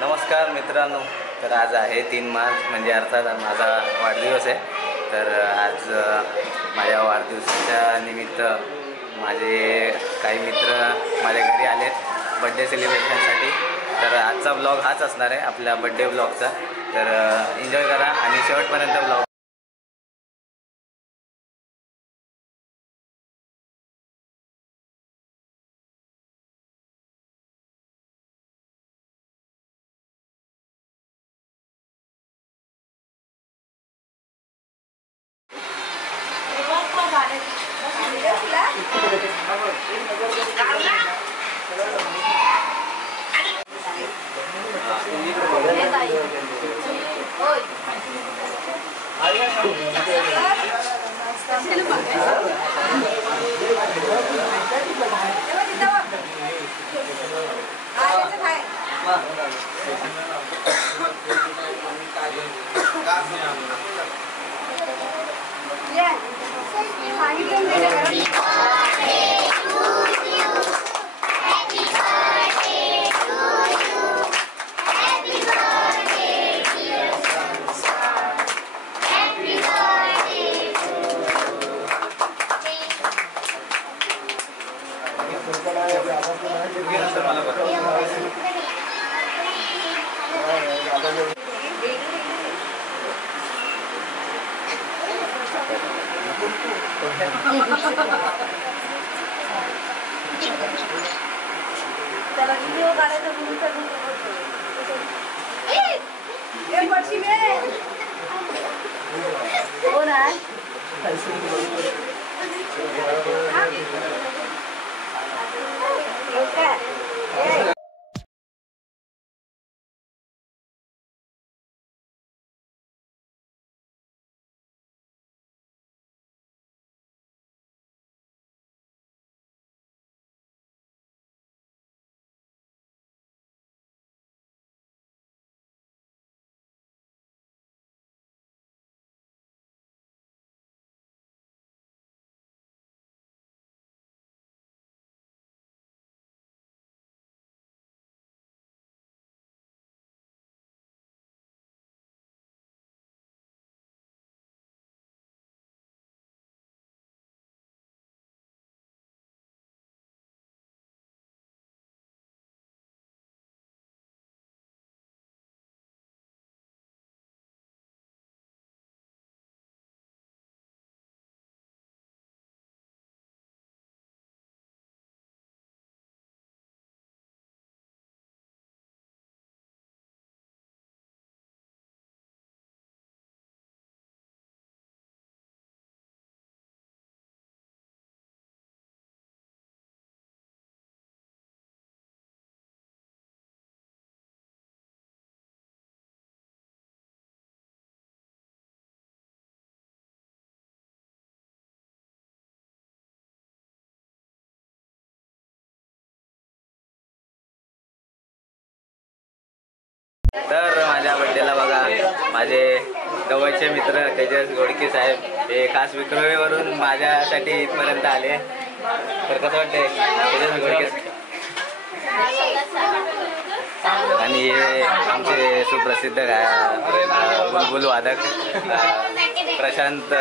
नमस्कार मित्रांनो, तर आज आहे 3 मार्च म्हणजे अर्थात माझा वाढदिवस आहे। तर आज माझ्या वाढदिवसाच्या निमित्त माझे काही मित्र माझ्या घरी आलेत बर्थडे सेलिब्रेशनसाठी। तर आजचा ब्लॉग हाच असणार आहे आपल्या बर्थडे ब्लॉगचा। तर एन्जॉय करा आणि शेवटपर्यंत ब्लॉग त्याला व्हिडिओ काढायचा म्हणून तर ए पडशी मे हो ना तर माझ्या बर्थडेला बघा माझे जवळचे मित्र तेजस गोडके साहेब हे खास विक्रोळीवरून माझ्यासाठी इथपर्यंत आले। तर कसं वाटतंय तेजस गोडके आणि हे आमचे सुप्रसिद्ध बुलबुल वादक प्रशांत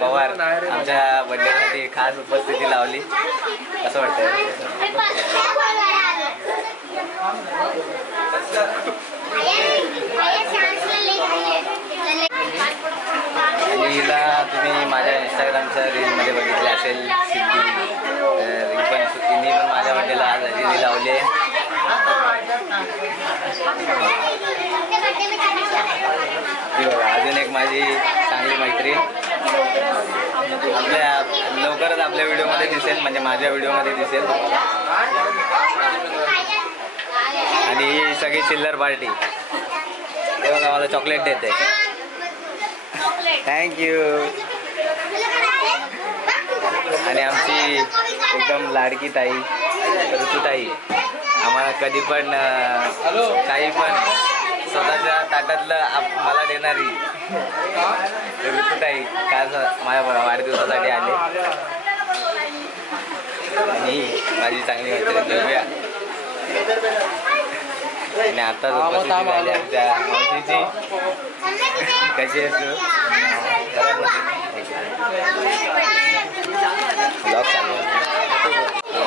पवार आमच्या बर्थडेसाठी खास उपस्थिती लावली। कसं वाटतंय? आणि हिला तुम्ही माझ्या इंस्टाग्रामच्या रीलमध्ये बघितले असेल सिद्धी, तर तिने पण माझ्या बर्थडेला आज रील लावली। अजून एक माझी चांगली मैत्रीण आपल्या लवकरच आपल्या व्हिडिओमध्ये दिसेल, म्हणजे माझ्या व्हिडिओमध्ये दिसेल तुम्हाला। आणि ही सगळी चिल्लर पार्टी हे बघा मला चॉकलेट देते, थँक्यू। आणि आमची एकदम लाडकी ताई ऋतुताई आम्हाला कधी पण काही पण स्वतःच्या ताटातलं मला देणारी ऋतुताई काल माझ्या वाढदिवसासाठी आले। माझी चांगली मैत्रीण जेवूया. आणि आता उपस्थिती झाली आमच्या मावशीची. कशी आहेस तू? ब्लॉग चालू.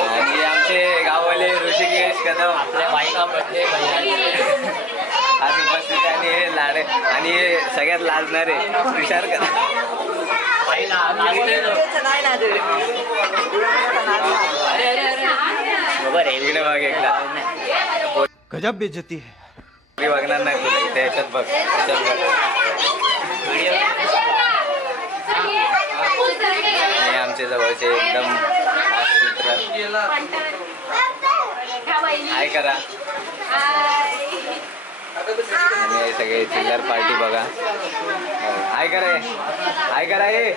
आणि आमचे गाववाले ऋषिकेश कदम आपल्या बाईका बर्थडे आज उपस्थित आणि हे लाड आणि हे सगळ्यात लाजणारे तुषार कदम. इकडे बघ एकदा गजब बेइज्जती है. बघणार नाही तुला इथे याच्यात बघ आणि आमचे जवळचे एकदम खास मित्र हाय करा. आणि सगळे चिल्लर पार्टी बघा. हाय करा हाय करा हे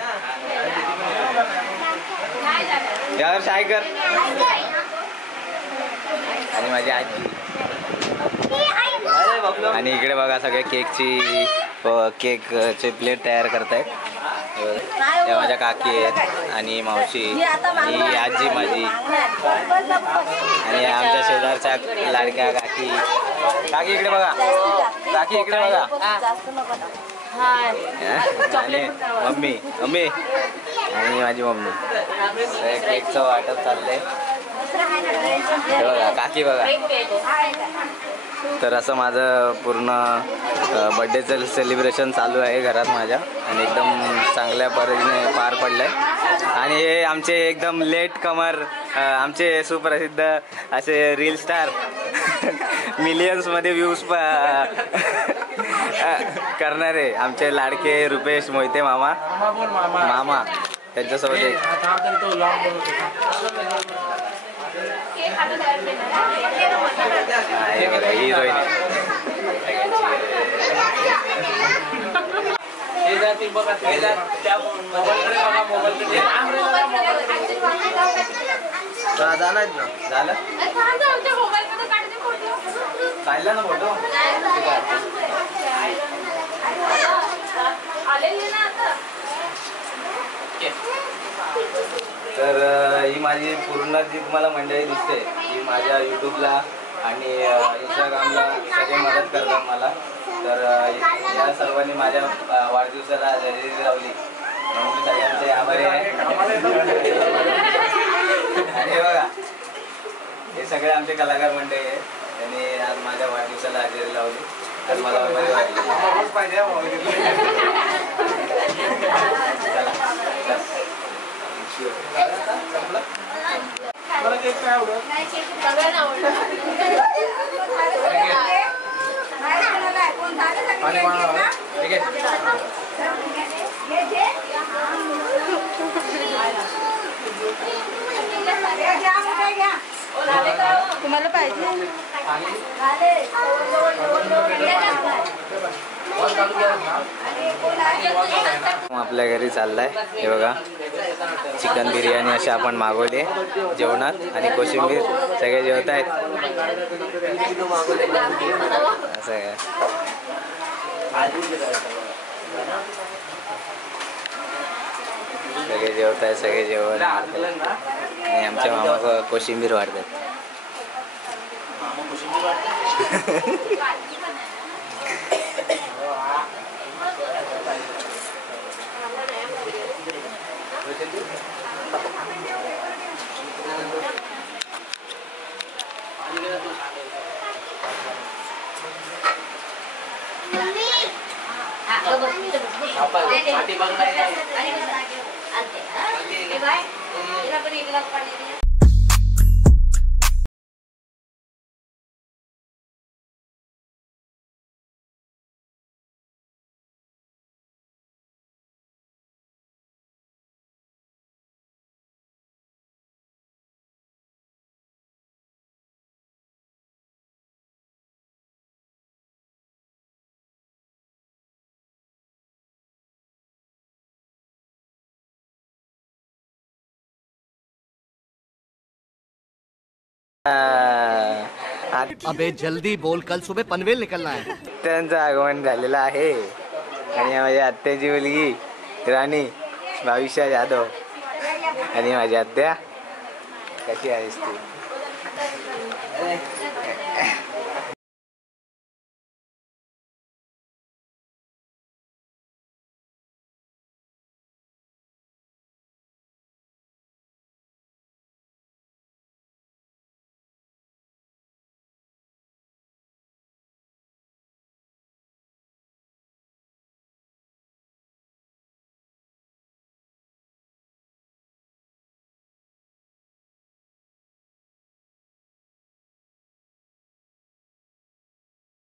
यावर हाय कर. आणि माझी आजी. आणि इकडे बघा सगळे केकचे प्लेट तयार करतायत. त्या माझ्या काकी आहेत आणि मावशी आणि आजी माझी आणि आमच्या शेजारच्या लाडक्या काकी. काकी इकडे बघा. काकी इकडे बघा. आणि मम्मी मम्मी आणि माझी मम्मी. केकचं वाटप चाललंय बघा. काकी बघा. तर असं माझं पूर्ण बड्डेचं सेलिब्रेशन चालू आहे घरात माझ्या आणि एकदम चांगल्या पद्धतीने पार पडलं आहे. आणि हे आमचे एकदम लेट कमर आमचे सुप्रसिद्ध असे रील स्टार मिलियन्समध्ये व्ह्यूज करणारे आमचे लाडके रुपेश मोहिते मामा मामा त्यांच्यासोबत एक हिरोईन झालं काढला ना फोटो. तर ही माझी पूर्ण जी तुम्हाला मंडळी दिसते ही माझ्या यूट्यूबला आणि इंस्टाग्रामला सगळे मदत करतात मला. तर या सर्वांनी माझ्या वाढदिवसाला हजेरी लावली म्हणून मी सगळ्यांचे आभारी आहे. आणि हे बघा हे सगळे आमचे कलाकार मंडळी आहे त्यांनी आज माझ्या वाढदिवसाला हजेरी लावली. तर मला बरी वाटली. तुम्हाला पाहिजे आपल्या घरी चाललाय. हे बघा चिकन बिर्याणी अशी आपण मागवली जेवणात आणि कोशिंबीर सगळे जेवत आहेत. असं आहे सगळे जेवत आहेत सगळे जेवण. आणि आमच्या मामा कोशिंबीर वाढतात. अबे जल्दी बोल, कल सुबह पनवेल निकलना है. त्यांचं आगमन झालेलं आहे आणि माझ्या आत्याची मुलगी राणी भविष्या जाधव आणि माझी आत्या कशी आहेस तू? अरे.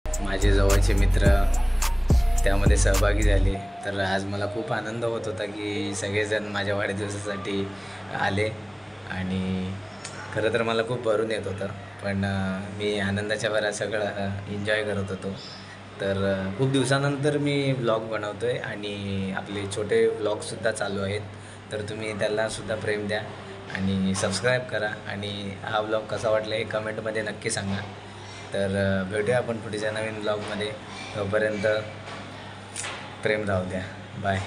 माझे जवळचे मित्र त्यामध्ये सहभागी झाले, तर आज मला खूप आनंद होत होता की सगळेजण माझ्या वाढदिवसासाठी आले. आणि खरं तर मला खूप भरून येत होतं, पण मी आनंदाच्या भरात सगळं एन्जॉय करत होतो. तर खूप दिवसानंतर मी व्लॉग बनवतो आहे आणि आपले छोटे व्लॉगसुद्धा चालू आहेत, तर तुम्ही त्यालासुद्धा प्रेम द्या आणि सबस्क्राईब करा. आणि हा व्लॉग कसा वाटला हे कमेंटमध्ये नक्की सांगा. तर भेटूया आपण पुढच्या नवीन ब्लॉगमध्ये. तोपर्यंत प्रेम राहू द्या. बाय.